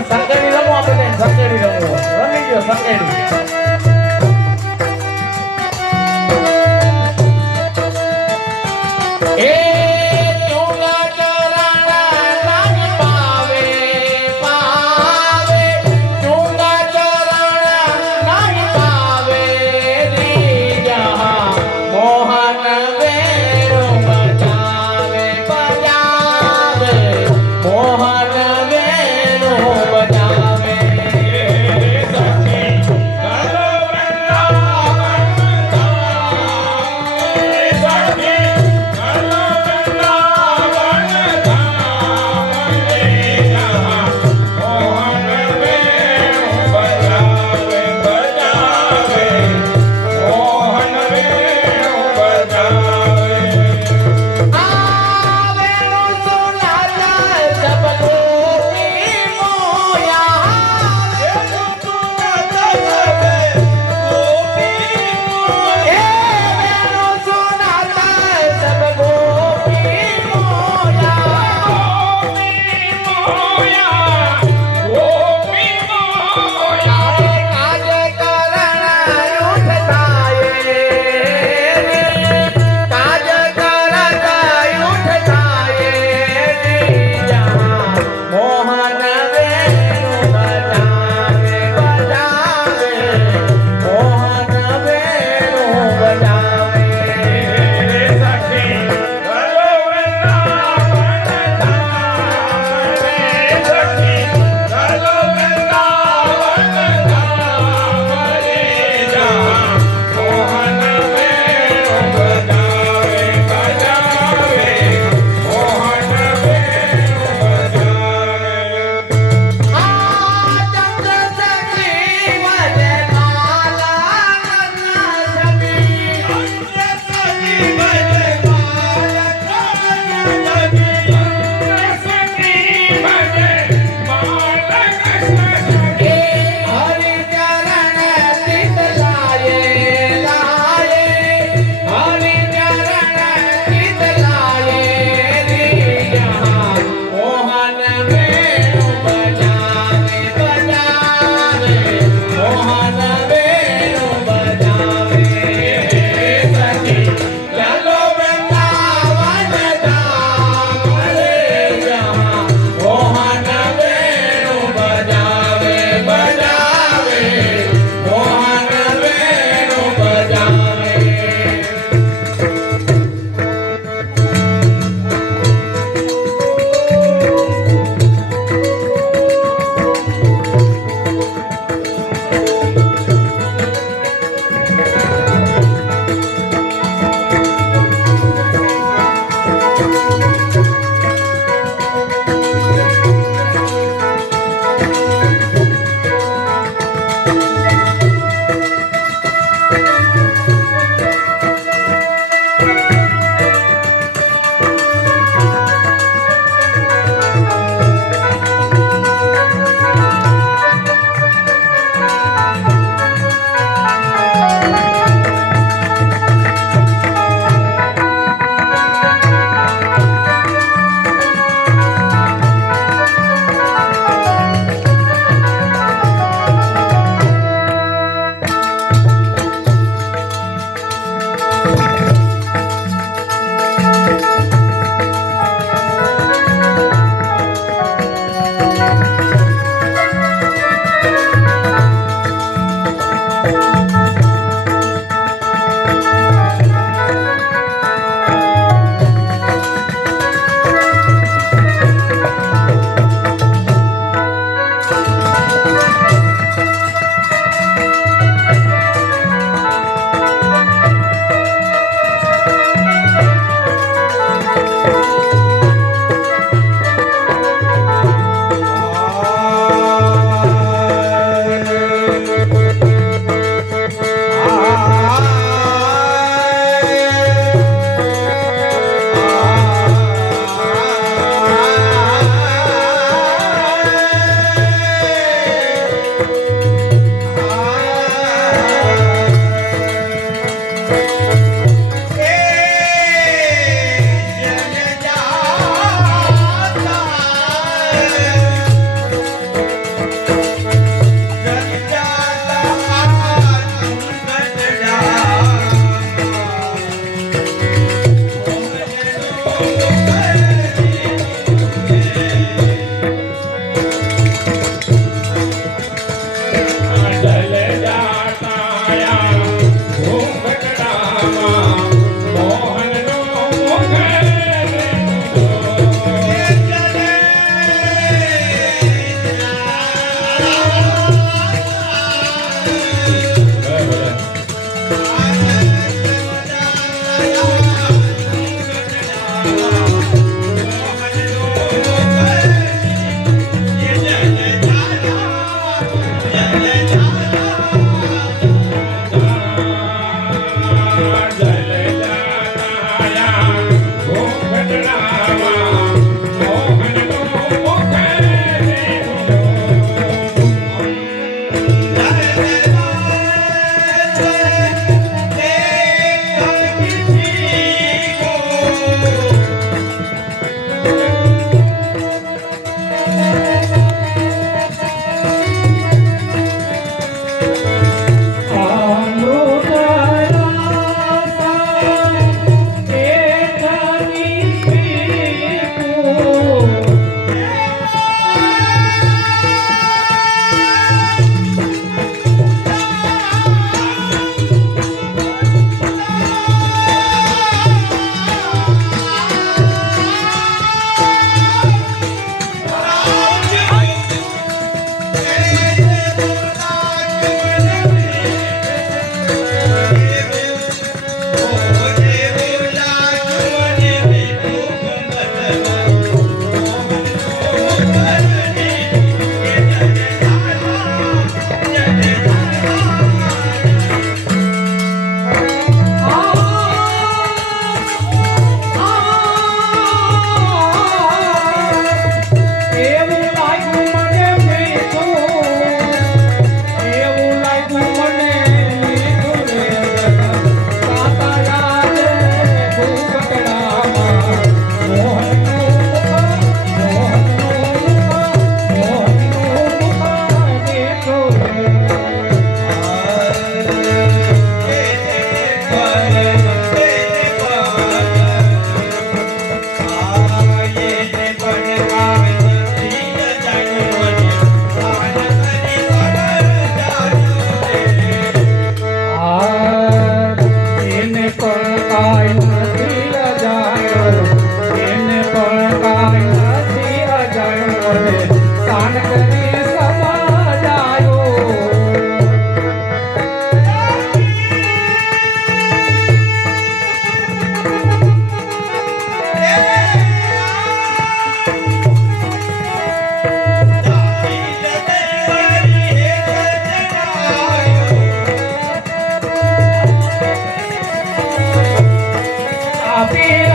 સંકેડી રમો આપણે સંકેડી રમો. રમી ગયો સંકેડી આપી